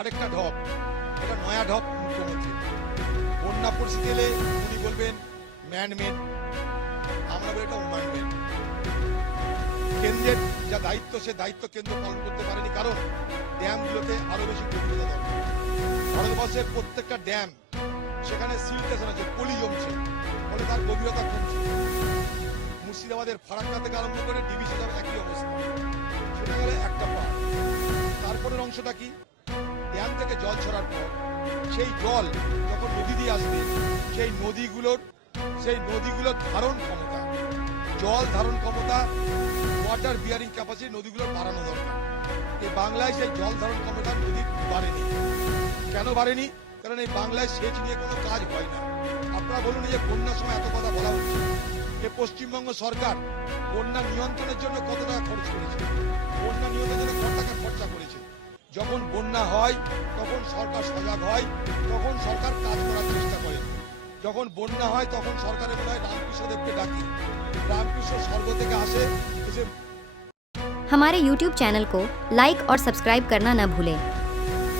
আরেকটা ঢপ, এটা নয়া ঢপ মুখ্যমন্ত্রী। বন্যা পরিস্থিতি এলে উনি বলবেন ম্যানমেড, আমরা বলি এটা উন্নয়নমেড। কেন্দ্রের যা দায়িত্ব, সে দায়িত্ব কেন্দ্র পালন করতে পারেনি, কারণ ড্যামগুলোতে আরো বেশি গভীরতা দরকার। ভারতবর্ষের প্রত্যেকটা ড্যাম, সেখানে সিলটেশন আছে, পলি জমছে, ফলে তার গভীরতা কমছে। মুর্শিদাবাদের ফারাক্কা থেকে আরম্ভ করে ডিবিসি যাবে একই অবস্থা। সেটা গেলে একটা পার। তারপরের অংশটা কি, ড্যাম থেকে জল ছড়ার পর সেই জল যখন নদী দিয়ে আসবে, সেই নদীগুলোর ধারণ ক্ষমতা, জল ধারণ ক্ষমতা, ওয়াটার বিয়ারিং ক্যাপাসিটি নদীগুলোর বাড়ানো দরকার। এই বাংলায় সেই জল ধারণ ক্ষমতা নদী বাড়েনি। কেন বাড়েনি? কারণ এই বাংলায় সেচ নিয়ে কোনো কাজ হয় না। আপনারা বলুন, যে বন্যার সময় এত কথা বলা হচ্ছে, যে পশ্চিমবঙ্গ সরকার বন্যা নিয়ন্ত্রণের জন্য কত টাকা খরচ করেছে, বন্যা নিয়ন্ত্রণের জন্য কত টাকা খরচা করেছে। যখন বন্যা হয় তখন সরকার সজাগ হয়, তখন সরকার কাজ করার চেষ্টা করে। যখন বন্যা হয় তখন সরকারের মনে হয় রামকৃষ্ণদেবকে ডাকি, রামকৃষ্ণ স্বর্গ থেকে আসে, এসে। हमारे YouTube चैनल को लाइक और सब्सक्राइब करना न भूलें।